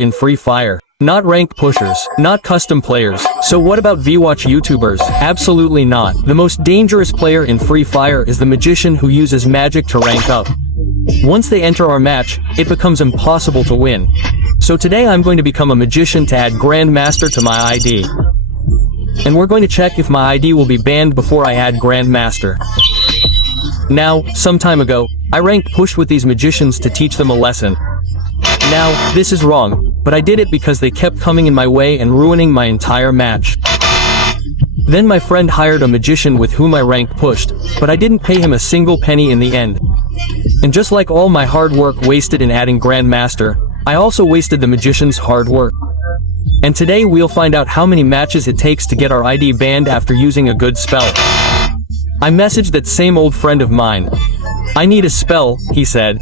In Free Fire. Not rank pushers, not custom players. So what about VWatch YouTubers? Absolutely not. The most dangerous player in Free Fire is the magician who uses magic to rank up. Once they enter our match, it becomes impossible to win. So today I'm going to become a magician to add Grandmaster to my ID. And we're going to check if my ID will be banned before I add Grandmaster. Now, some time ago, I ranked pushed with these magicians to teach them a lesson. Now, this is wrong, but I did it because they kept coming in my way and ruining my entire match. Then my friend hired a magician with whom I ranked pushed, but I didn't pay him a single penny in the end. And just like all my hard work wasted in adding Grandmaster, I also wasted the magician's hard work. And today we'll find out how many matches it takes to get our ID banned after using a good spell. I messaged that same old friend of mine. I need a spell, he said.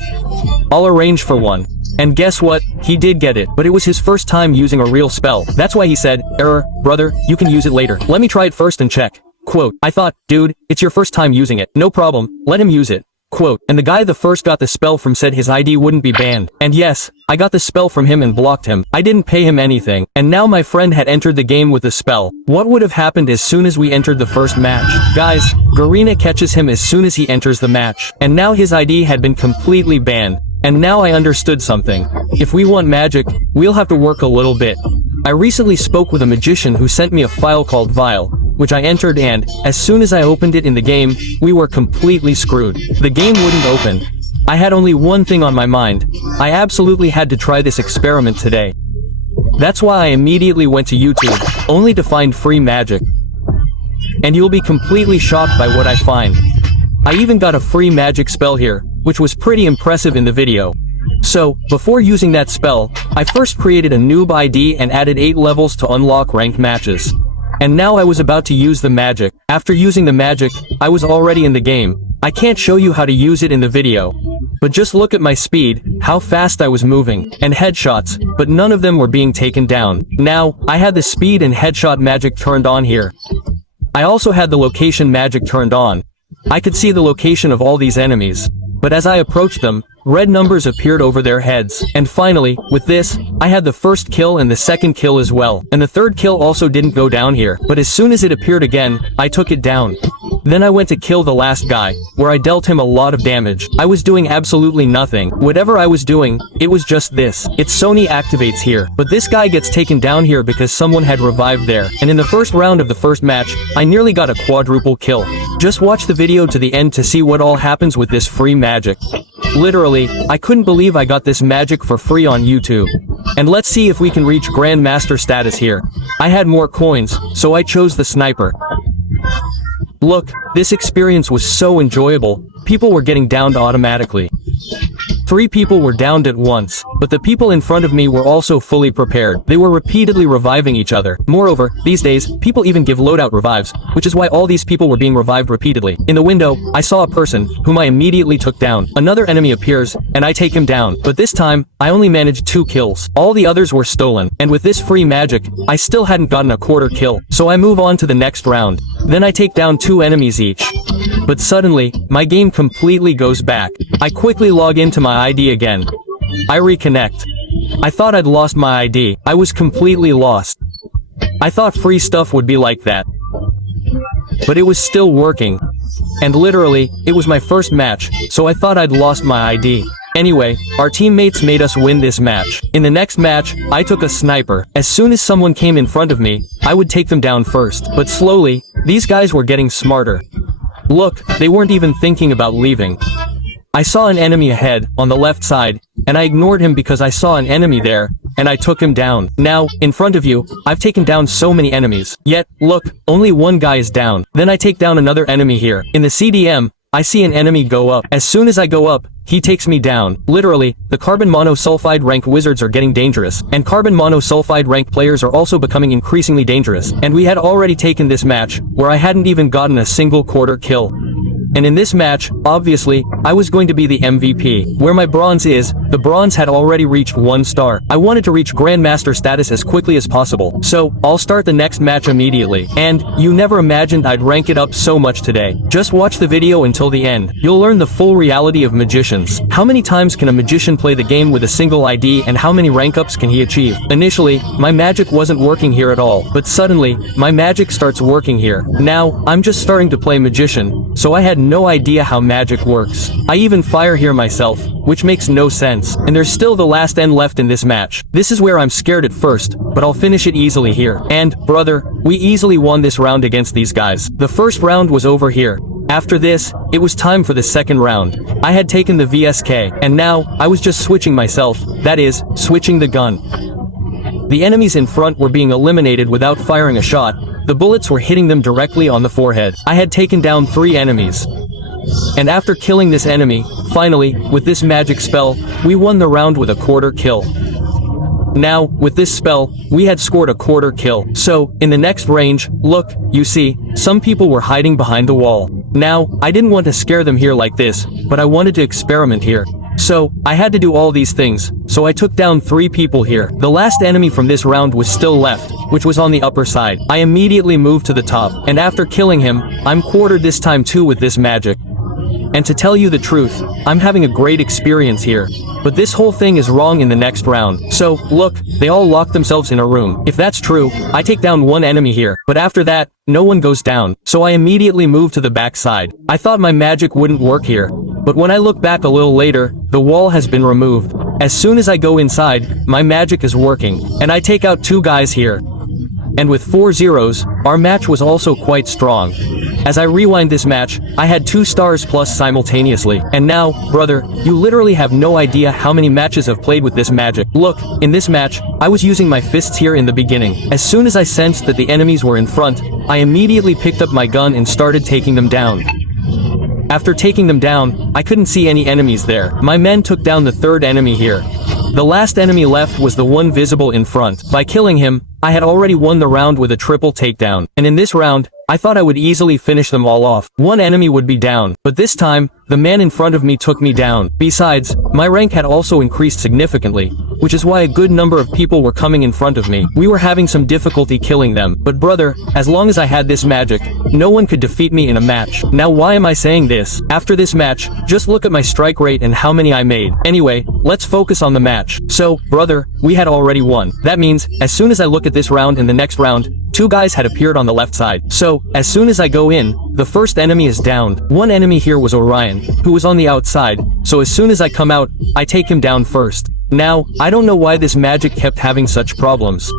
I'll arrange for one. And guess what? He did get it, but it was his first time using a real spell. That's why he said, "Error, brother, you can use it later. Let me try it first and check." Quote, I thought, dude, it's your first time using it. No problem, let him use it. Quote, and the guy the first got the spell from said his ID wouldn't be banned. And yes, I got the spell from him and blocked him. I didn't pay him anything. And now my friend had entered the game with the spell. What would have happened as soon as we entered the first match? Guys, Garena catches him as soon as he enters the match. And now his ID had been completely banned. And now I understood something. If we want magic, we'll have to work a little bit. I recently spoke with a magician who sent me a file called Vial, which I entered and, as soon as I opened it in the game, we were completely screwed. The game wouldn't open. I had only one thing on my mind. I absolutely had to try this experiment today. That's why I immediately went to YouTube, only to find free magic. And you'll be completely shocked by what I find. I even got a free magic spell here, which was pretty impressive in the video. So, before using that spell, I first created a noob ID and added 8 levels to unlock ranked matches. And now I was about to use the magic. After using the magic, I was already in the game. I can't show you how to use it in the video. But just look at my speed, how fast I was moving, and headshots, but none of them were being taken down. Now, I had the speed and headshot magic turned on here. I also had the location magic turned on. I could see the location of all these enemies. But as I approached them, red numbers appeared over their heads. And finally, with this, I had the first kill and the second kill as well. And the third kill also didn't go down here. But as soon as it appeared again, I took it down. Then I went to kill the last guy, where I dealt him a lot of damage. I was doing absolutely nothing. Whatever I was doing, it was just this. It's Sony activates here. But this guy gets taken down here because someone had revived there. And in the first round of the first match, I nearly got a quadruple kill. Just watch the video to the end to see what all happens with this free magic. Literally, I couldn't believe I got this magic for free on YouTube. And let's see if we can reach Grandmaster status here. I had more coins, so I chose the sniper. Look, this experience was so enjoyable. People were getting downed automatically. 3 people were downed at once, but the people in front of me were also fully prepared. They were repeatedly reviving each other. Moreover, these days, people even give loadout revives, which is why all these people were being revived repeatedly. In the window, I saw a person, whom I immediately took down. Another enemy appears, and I take him down. But this time, I only managed 2 kills. All the others were stolen. And with this free magic, I still hadn't gotten a quarter kill. So I move on to the next round. Then I take down 2 enemies each. But suddenly, my game completely goes back. I quickly log into my ID again. I reconnect. I thought I'd lost my ID. I was completely lost. I thought free stuff would be like that. But it was still working. And literally, it was my first match, so I thought I'd lost my ID. Anyway, our teammates made us win this match. In the next match, I took a sniper. As soon as someone came in front of me, I would take them down first. But slowly, these guys were getting smarter. Look, they weren't even thinking about leaving. I saw an enemy ahead, on the left side, and I ignored him because I saw an enemy there, and I took him down. Now, in front of you, I've taken down so many enemies. Yet, look, only one guy is down. Then I take down another enemy here. In the CDM, I see an enemy go up. As soon as I go up, he takes me down. Literally, the carbon monosulfide rank wizards are getting dangerous, and carbon monosulfide rank players are also becoming increasingly dangerous. And we had already taken this match, where I hadn't even gotten a single quarter kill. And in this match, obviously, I was going to be the MVP. Where my bronze is, the bronze had already reached 1 star. I wanted to reach Grandmaster status as quickly as possible, so I'll start the next match immediately. And you never imagined I'd rank it up so much today. Just watch the video until the end. You'll learn the full reality of magicians. How many times can a magician play the game with a single ID, and how many rank ups can he achieve? Initially, my magic wasn't working here at all, but suddenly, my magic starts working here. Now, I'm just starting to play magician, so I had no idea how magic works. I even fire here myself, which makes no sense. And there's still the last end left in this match. This is where I'm scared at first, but I'll finish it easily here. And, brother, we easily won this round against these guys. The first round was over here. After this, it was time for the second round. I had taken the VSK, and now, I was just switching myself, that is, switching the gun. The enemies in front were being eliminated without firing a shot. The bullets were hitting them directly on the forehead. I had taken down 3 enemies. And after killing this enemy, finally, with this magic spell, we won the round with a quarter kill. Now, with this spell, we had scored a quarter kill. So, in the next range, look, you see, some people were hiding behind the wall. Now, I didn't want to scare them here like this, but I wanted to experiment here. So, I had to do all these things, so I took down 3 people here. The last enemy from this round was still left, which was on the upper side. I immediately moved to the top, and after killing him, I'm quartered this time too with this magic. And to tell you the truth, I'm having a great experience here. But this whole thing is wrong in the next round. So, look, they all lock themselves in a room. If that's true, I take down 1 enemy here, but after that, no one goes down. So I immediately move to the back side. I thought my magic wouldn't work here. But when I look back a little later, the wall has been removed. As soon as I go inside, my magic is working, and I take out 2 guys here. And with 4 zeros, our match was also quite strong. As I rewind this match, I had 2 stars plus simultaneously. And now, brother, you literally have no idea how many matches I've played with this magic. Look, in this match, I was using my fists here in the beginning. As soon as I sensed that the enemies were in front, I immediately picked up my gun and started taking them down. After taking them down, I couldn't see any enemies there. My men took down the 3rd enemy here. The last enemy left was the one visible in front. By killing him, I had already won the round with a triple takedown. And in this round, I thought I would easily finish them all off. 1 enemy would be down, but this time, the man in front of me took me down. Besides, my rank had also increased significantly, which is why a good number of people were coming in front of me. We were having some difficulty killing them, but brother, as long as I had this magic, no one could defeat me in a match. Now why am I saying this? After this match, just look at my strike rate and how many I made. Anyway, let's focus on the match. So, brother, we had already won. That means, as soon as I look at this round and the next round, 2 guys had appeared on the left side. So, as soon as I go in, the first enemy is downed. 1 enemy here was Orion, who was on the outside, so as soon as I come out, I take him down first. Now, I don't know why this magic kept having such problems.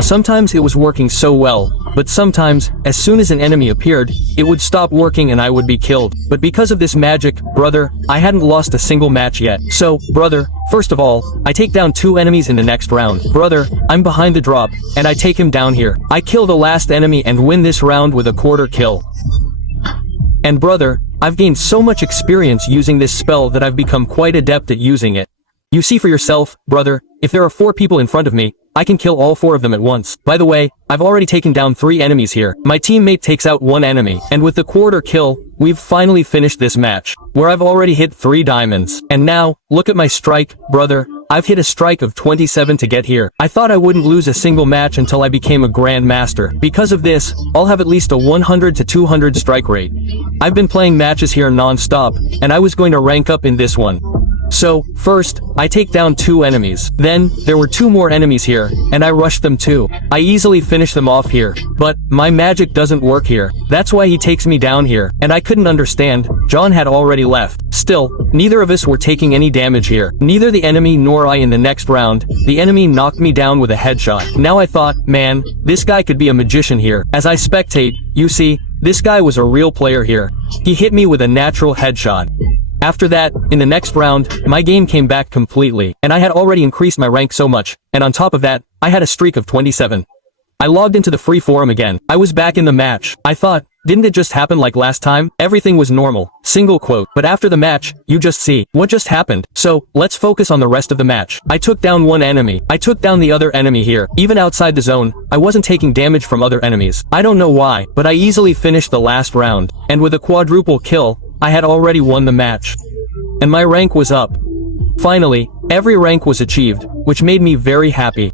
Sometimes it was working so well, but sometimes, as soon as an enemy appeared, it would stop working and I would be killed. But because of this magic, brother, I hadn't lost a single match yet. So, brother, first of all, I take down 2 enemies in the next round. Brother, I'm behind the drop, and I take him down here. I kill the last enemy and win this round with a quarter kill. And brother, I've gained so much experience using this spell that I've become quite adept at using it. You see for yourself, brother, if there are 4 people in front of me, I can kill all 4 of them at once. By the way, I've already taken down 3 enemies here. My teammate takes out 1 enemy. And with the quarter kill, we've finally finished this match, where I've already hit 3 diamonds. And now, look at my strike, brother. I've hit a strike of 27 to get here. I thought I wouldn't lose a single match until I became a Grandmaster. Because of this, I'll have at least a 100 to 200 strike rate. I've been playing matches here non-stop, and I was going to rank up in this one. So, first, I take down 2 enemies. Then, there were 2 more enemies here, and I rushed them too. I easily finished them off here, but my magic doesn't work here. That's why he takes me down here, and I couldn't understand. John had already left. Still, neither of us were taking any damage here. Neither the enemy nor I in the next round. The enemy knocked me down with a headshot. Now I thought, man, this guy could be a magician here. As I spectate, you see, this guy was a real player here. He hit me with a natural headshot. After that, in the next round, my game came back completely, and I had already increased my rank so much, and on top of that, I had a streak of 27. I logged into the free forum again. I was back in the match. I thought, didn't it just happen like last time? Everything was normal. Single quote. But after the match, you just see, what just happened? So, let's focus on the rest of the match. I took down 1 enemy. I took down the other enemy here. Even outside the zone, I wasn't taking damage from other enemies. I don't know why, but I easily finished the last round. And with a quadruple kill, I had already won the match. And my rank was up. Finally, every rank was achieved, which made me very happy.